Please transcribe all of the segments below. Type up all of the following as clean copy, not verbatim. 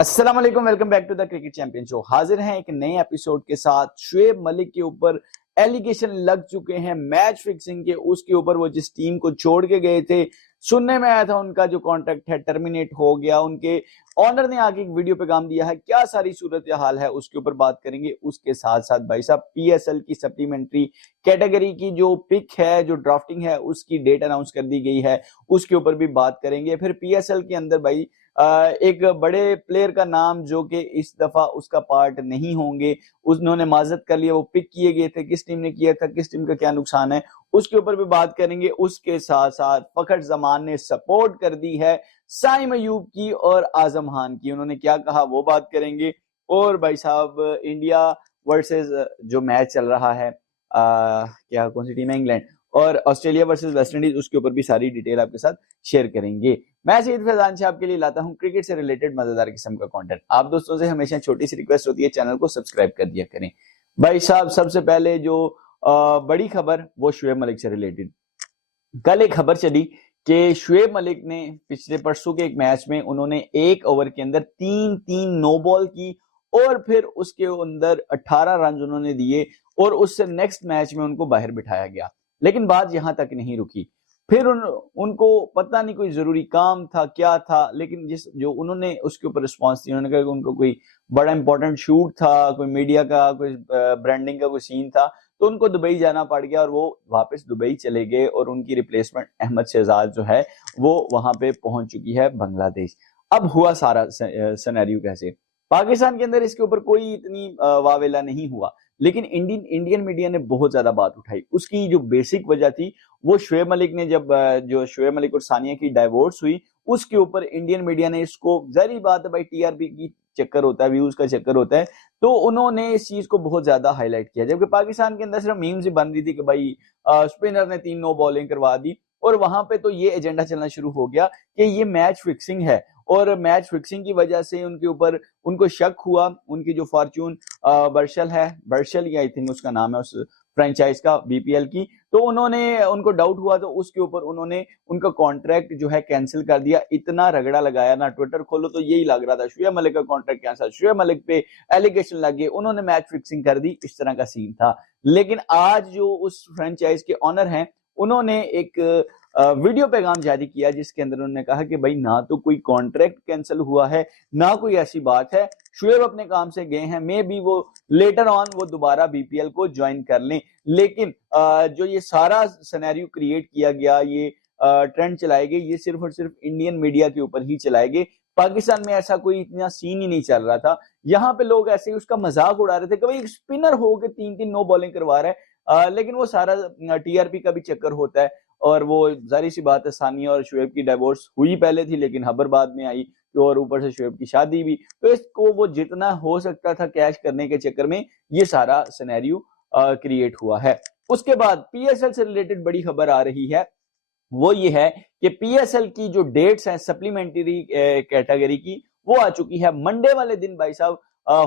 अस्सलाम वालेकुम, welcome back to the cricket champion show. हाजिर हैं एक नए एपिसोड के साथ। शुएब मलिक के ऊपर एलिगेशन लग चुके हैं मैच फिक्सिंग के। उसके ऊपर वो जिस टीम को छोड़ के गए थे, सुनने में आया था उनका जो कॉन्ट्रैक्ट है टर्मिनेट हो गया। उनके ऑनर ने आगे एक वीडियो पैगाम दिया है। क्या सारी सूरत हाल है उसके ऊपर बात करेंगे। उसके साथ साथ भाई साहब पीएसएल की सप्लीमेंट्री कैटेगरी की जो पिक है, जो ड्राफ्टिंग है, उसकी डेट अनाउंस कर दी गई है, उसके ऊपर भी बात करेंगे। फिर पीएसएल के अंदर भाई एक बड़े प्लेयर का नाम जो कि इस दफा उसका पार्ट नहीं होंगे, उन्होंने माजरत कर लिया। वो पिक किए गए थे, किस टीम ने किया था, किस टीम का क्या नुकसान है, उसके ऊपर भी बात करेंगे। उसके साथ साथ फखर जमान ने सपोर्ट कर दी है साइम अयूब की और आजम खान की। उन्होंने क्या कहा वो बात करेंगे। और भाई साहब इंडिया वर्सेस जो मैच चल रहा है, क्या कौन सी टीम है, इंग्लैंड और ऑस्ट्रेलिया वर्सेस वेस्ट इंडीज, उसके ऊपर भी सारी डिटेल आपके साथ शेयर करेंगे। मैं सईद फैजान से आपके लिए लाता हूं क्रिकेट से रिलेटेड मजेदार किस्म का कंटेंट। आप दोस्तों से हमेशा छोटी सी रिक्वेस्ट होती है, चैनल को सब्सक्राइब कर दिया करें। भाई साहब सबसे पहले जो बड़ी खबर वो शुएब मलिक से रिलेटेड। कल एक खबर चली कि शुएब मलिक ने पिछले परसों के एक मैच में उन्होंने एक ओवर के अंदर तीन तीन नो बॉल की और फिर उसके अंदर 18 रन उन्होंने दिए और उससे नेक्स्ट मैच में उनको बाहर बिठाया गया। लेकिन बात यहां तक नहीं रुकी। फिर उनको पता नहीं कोई जरूरी काम था, क्या था, लेकिन जिस जो उन्होंने उसके ऊपर रिस्पॉन्स दिया, उन्होंने कहा कि उनको कोई बड़ा इंपॉर्टेंट शूट था, कोई मीडिया का, कोई ब्रांडिंग का कोई सीन था, तो उनको दुबई जाना पड़ गया और वो वापस दुबई चले गए और उनकी रिप्लेसमेंट अहमद शहजाद जो है वो वहां पे पहुंच चुकी है बांग्लादेश। अब हुआ सारा सिनेरियो कैसे, पाकिस्तान के अंदर इसके ऊपर कोई इतनी वावेला नहीं हुआ, लेकिन इंडियन मीडिया ने बहुत ज्यादा बात उठाई। उसकी जो बेसिक वजह थी वो शुएब मलिक ने जब जो शुएब मलिक और सानिया की डाइवोर्स हुई, उसके ऊपर इंडियन मीडिया ने इसको, जारी बात है भाई टीआरपी की चक्कर होता है, व्यूज का चक्कर होता है, तो उन्होंने इस चीज को बहुत ज्यादा हाईलाइट किया। जबकि पाकिस्तान के अंदर सिर्फ मीम्स ही बन रही थी कि भाई स्पिनर ने 3 नो बॉलिंग करवा दी, और वहां पे तो ये एजेंडा चलना शुरू हो गया कि ये मैच फिक्सिंग है और मैच फिक्सिंग की वजह से उनके ऊपर उनको शक हुआ। उनकी जो फॉर्चून बर्शल या आई थिंक उसका नाम है उस फ्रेंचाइज का, बीपीएल की, तो उन्होंने उनको डाउट हुआ तो उसके ऊपर उन्होंने उनका कॉन्ट्रैक्ट जो है कैंसिल कर दिया। इतना रगड़ा लगाया ना, ट्विटर खोलो तो यही लग रहा था शुएब मलिक का कॉन्ट्रैक्ट कैंसिल, शुएब मलिक पे एलिगेशन लगे, उन्होंने मैच फिक्सिंग कर दी, इस तरह का सीन था। लेकिन आज जो उस फ्रेंचाइज के ऑनर हैं उन्होंने एक वीडियो पैगाम जारी किया जिसके अंदर उन्होंने कहा कि भाई ना तो कोई कॉन्ट्रैक्ट कैंसिल हुआ है, ना कोई ऐसी बात है, शुएब अपने काम से गए हैं, मे बी वो लेटर ऑन वो दोबारा बीपीएल को ज्वाइन कर लें। लेकिन जो ये सारा सिनेरियो क्रिएट किया गया, ये ट्रेंड चलाए गए, ये सिर्फ और सिर्फ इंडियन मीडिया के ऊपर ही चलाए गए। पाकिस्तान में ऐसा कोई इतना सीन ही नहीं चल रहा था। यहाँ पे लोग ऐसे ही उसका मजाक उड़ा रहे थे कि भाई स्पिनर हो के 3-3 नो बॉलिंग करवा रहा है। लेकिन वो सारा टीआरपी का भी चक्कर होता है और वो जारी सी बात है, सानिया और शुएब की डिवोर्स हुई पहले थी लेकिन खबर बाद में आई, और ऊपर से शुएब की शादी भी, तो इसको वो जितना हो सकता था कैश करने के चक्कर में ये सारा सिनेरियो क्रिएट हुआ है। उसके बाद पीएसएल से रिलेटेड बड़ी खबर आ रही है, वो ये है कि पीएसएल की जो डेट्स हैं सप्लीमेंट्री कैटेगरी की वो आ चुकी है। मंडे वाले दिन भाई साहब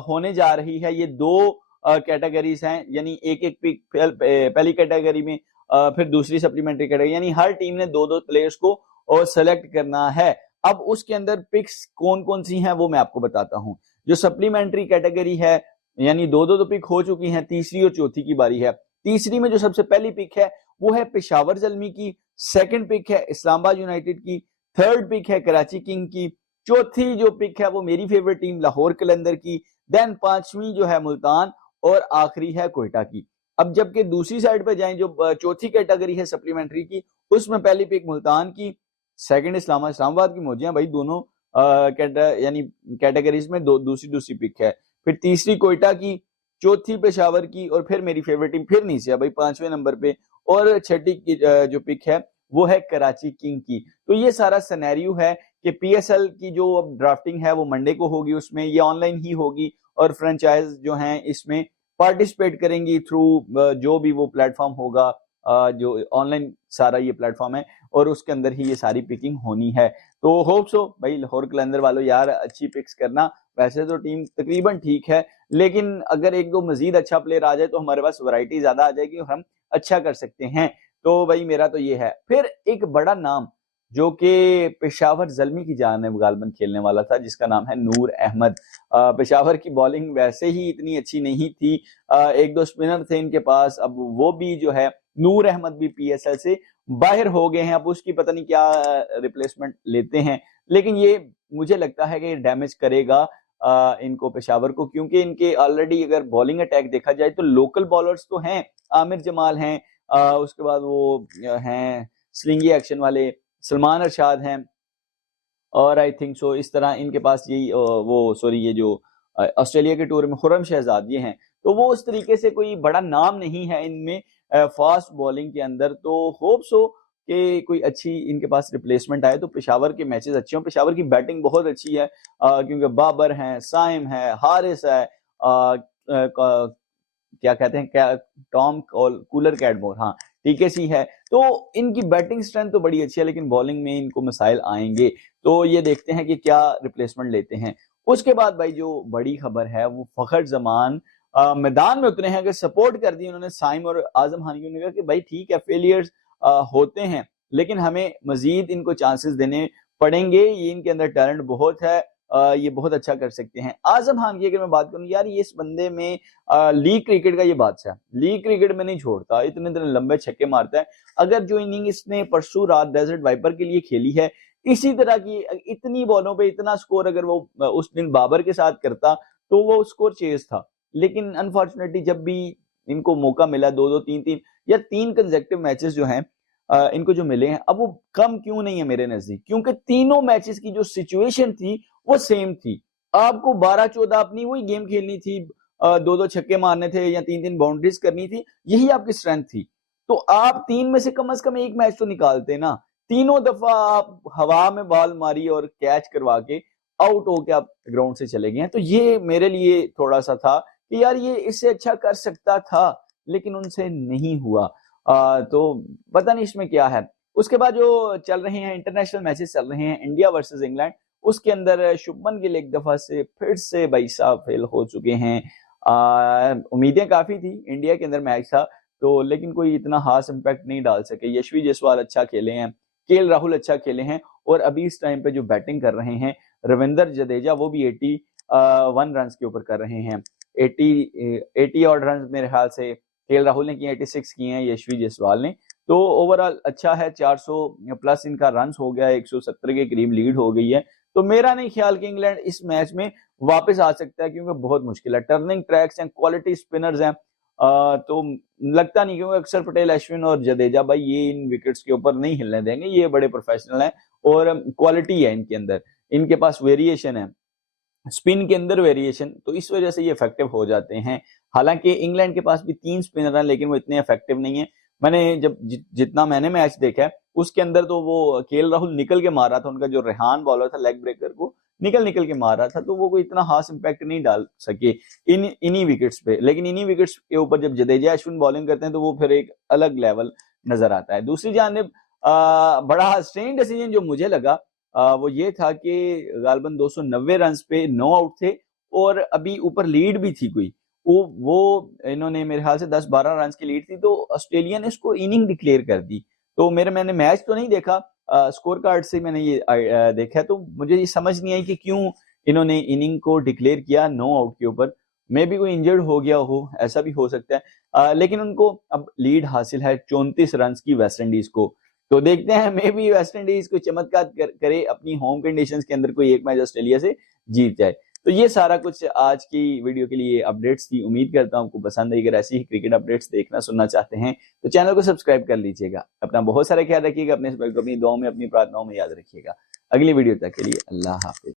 होने जा रही है। ये 2 कैटेगरीज हैं, यानी एक पिक पहली कैटेगरी में, फिर दूसरी सप्लीमेंट्री कैटेगरी, यानी हर टीम ने 2-2 प्लेयर्स को और सेलेक्ट करना है। अब उसके अंदर पिक्स कौन कौन सी हैं वो मैं आपको बताता हूं। जो सप्लीमेंट्री कैटेगरी है, यानी 2-2 तो पिक हो चुकी हैं, तीसरी और चौथी की बारी है। तीसरी में जो सबसे पहली पिक है वो है पेशावर जल्मी की, सेकंड पिक है इस्लामाबाद यूनाइटेड की, थर्ड पिक है कराची किंग की, चौथी जो पिक है वो मेरी फेवरेट टीम लाहौर कलंदर की, देन पांचवी जो है मुल्तान, और आखिरी है कोयटा की। अब जबकि दूसरी साइड पे जाएं, जो चौथी कैटेगरी है सप्लीमेंट्री की, उसमें पहली पिक मुल्तान की, सेकंड इस्लामाबाद की मौजियां भाई दोनों यानी कैटेगरीज में दूसरी पिक है, फिर तीसरी कोयटा की, चौथी पेशावर की, और फिर मेरी फेवरेट टीम फिर नीचे है भाई 5वें नंबर पे, और छठी की जो पिक है वो है कराची किंग की। तो ये सारा सिनेरियो है कि पीएसएल की जो अब ड्राफ्टिंग है वो मंडे को होगी, उसमें ये ऑनलाइन ही होगी और फ्रेंचाइज जो हैं इसमें पार्टिसिपेट करेंगी थ्रू जो भी वो प्लेटफॉर्म होगा, जो ऑनलाइन सारा ये प्लेटफॉर्म है, और उसके अंदर ही ये सारी पिकिंग होनी है। तो होप सो भाई लाहौर कलंदर वालों यार अच्छी पिक्स करना। वैसे तो टीम तकरीबन ठीक है, लेकिन अगर एक दो मजीद अच्छा प्लेयर आ जाए तो हमारे पास वैरायटी ज्यादा आ जाएगी और हम अच्छा कर सकते हैं। तो भाई मेरा तो ये है। फिर एक बड़ा नाम जो कि पेशावर ज़ल्मी की जानिब गालिबन खेलने वाला था, जिसका नाम है नूर अहमद। पेशावर की बॉलिंग वैसे ही इतनी अच्छी नहीं थी, एक दो स्पिनर थे इनके पास, अब वो भी जो है नूर अहमद भी पीएसएल से बाहर हो गए हैं, अब उसकी पता नहीं क्या रिप्लेसमेंट लेते हैं, लेकिन ये मुझे लगता है कि ये डैमेज करेगा इनको पेशावर को, क्योंकि इनके ऑलरेडी अगर बॉलिंग अटैक देखा जाए तो लोकल बॉलर्स तो हैं, आमिर जमाल हैं, उसके बाद वो हैं स्लिंगी एक्शन वाले सलमान अरशाद हैं, और आई थिंक सो इस तरह इनके पास यही वो सॉरी ये जो ऑस्ट्रेलिया के टूर में खुर्रम शहजाद ये हैं, तो वो उस तरीके से कोई बड़ा नाम नहीं है इनमें फास्ट बॉलिंग के अंदर। तो होप सो कि कोई अच्छी इनके पास रिप्लेसमेंट आए तो पेशावर के मैचेस अच्छे हों। पेशावर की बैटिंग बहुत अच्छी है, क्योंकि बाबर हैं, साइम है, हारिस है, क्या कहते हैं क्या टॉम कूलर कैडमोर, हाँ टीकेसी है, तो इनकी बैटिंग स्ट्रेंथ तो बड़ी अच्छी है, लेकिन बॉलिंग में इनको मसाइल आएंगे, तो ये देखते हैं कि क्या रिप्लेसमेंट लेते हैं। उसके बाद भाई जो बड़ी खबर है वो फखर जमान मैदान में उतरे हैं, अगर सपोर्ट कर दी उन्होंने साइम और आजम खान की, कहा कि भाई ठीक है फेलियर्स होते हैं, लेकिन हमें मजीद इनको चांसेस देने पड़ेंगे, ये इनके अंदर टैलेंट बहुत है, ये बहुत अच्छा कर सकते हैं। आजम खान की अगर मैं बात करूं, यार ये इस बंदे में लीग क्रिकेट का ये बादशाह, लीग क्रिकेट में नहीं छोड़ता, इतने इतने लंबे छक्के मारता है। अगर जो इनिंग इसने परसों रात डेजर्ट वाइपर के लिए खेली है, इसी तरह की इतनी बॉलों पे इतना स्कोर अगर वो उस दिन बाबर के साथ करता तो वो स्कोर चेज था, लेकिन अनफॉर्चुनेटली जब भी इनको मौका मिला, दो दो तीन तीन या तीन कंसेक्टिव मैचेस जो हैं इनको जो मिले हैं, अब वो कम क्यों नहीं है मेरे नजदीक, क्योंकि तीनों मैचेस की जो सिचुएशन थी वो सेम थी। आपको 12-14 अपनी वही गेम खेलनी थी, दो दो छक्के मारने थे या तीन तीन बाउंड्रीज करनी थी, यही आपकी स्ट्रेंथ थी। तो आप तीन में से कम एक मैच तो निकालते ना, तीनों दफा आप हवा में बॉल मारी और कैच करवा के आउट होके आप ग्राउंड से चले गए। तो ये मेरे लिए थोड़ा सा था कि यार ये इससे अच्छा कर सकता था, लेकिन उनसे नहीं हुआ। तो पता नहीं इसमें क्या है। उसके बाद जो चल रहे हैं इंटरनेशनल मैचेस चल रहे हैं, इंडिया वर्सेस इंग्लैंड, उसके अंदर शुभमन गिल एक दफा से फिर से भाई साहब फेल हो चुके हैं। उम्मीदें काफी थी, इंडिया के अंदर मैच था तो, लेकिन कोई इतना खास इंपैक्ट नहीं डाल सके। यशवी जायसवाल अच्छा खेले हैं, केएल राहुल अच्छा खेले हैं, और अभी इस टाइम पे जो बैटिंग कर रहे हैं रविंदर जडेजा, वो भी 81 रन के ऊपर कर रहे हैं। 80 ऑड रन मेरे ख्याल से केएल राहुल ने किए, 86 किए हैं यशवी जायसवाल ने। तो ओवरऑल अच्छा है, 400 प्लस इनका रन हो गया, 170 के करीब लीड हो गई है। तो मेरा नहीं ख्याल कि इंग्लैंड इस मैच में वापस आ सकता है, क्योंकि बहुत मुश्किल है, टर्निंग ट्रैक्स हैं, क्वालिटी स्पिनर्स हैं, तो लगता नहीं, क्योंकि अक्षर पटेल, अश्विन और जडेजा भाई ये इन विकेट्स के ऊपर नहीं हिलने देंगे, ये बड़े प्रोफेशनल हैं और क्वालिटी है इनके अंदर, इनके पास वेरिएशन है, स्पिन के अंदर वेरिएशन, तो इस वजह से ये इफेक्टिव हो जाते हैं। हालांकि इंग्लैंड के पास भी 3 स्पिनर हैं, लेकिन वो इतने इफेक्टिव नहीं है। मैंने जब जितना मैंने मैच देखा है उसके अंदर तो वो केएल राहुल निकल के मार रहा था, उनका जो रेहान बॉलर था लेग ब्रेकर को निकल के मार रहा था, तो वो कोई इतना खास इंपैक्ट नहीं डाल सके इन्हीं विकेट्स पे। लेकिन इन्हीं विकेट्स के ऊपर जब जडेजा अश्विन बॉलिंग करते हैं तो वो फिर एक अलग लेवल नजर आता है। दूसरी जानिब बड़ा स्ट्रेंज डिसीजन जो मुझे लगा वो ये था कि गालबन 290 रन पे 9 आउट थे, और अभी ऊपर लीड भी थी कोई, वो इन्होंने मेरे ख्याल से 10-12 रन की लीड थी, तो ऑस्ट्रेलिया ने इसको इनिंग डिक्लेयर कर दी। तो मैंने मैच तो नहीं देखा, स्कोर कार्ड से मैंने ये देखा, तो मुझे ये समझ नहीं आई कि क्यों इन्होंने इनिंग को डिक्लेयर किया 9 आउट के ऊपर। मे बी कोई इंजर्ड हो गया हो, ऐसा भी हो सकता है, लेकिन उनको अब लीड हासिल है 34 रन की वेस्ट इंडीज को। तो देखते हैं, मे बी वेस्ट इंडीज कोई चमत्कार करे, अपनी होम कंडीशंस के अंदर कोई एक मैच ऑस्ट्रेलिया से जीत जाए। तो ये सारा कुछ आज की वीडियो के लिए अपडेट्स थी, उम्मीद करता हूं आपको पसंद आई। अगर ऐसी ही क्रिकेट अपडेट्स देखना सुनना चाहते हैं तो चैनल को सब्सक्राइब कर लीजिएगा। अपना बहुत सारा ख्याल रखिएगा, अपने अपनी दुआओं में, अपनी प्रार्थनाओं में याद रखिएगा। अगली वीडियो तक के लिए अल्लाह हाफिज।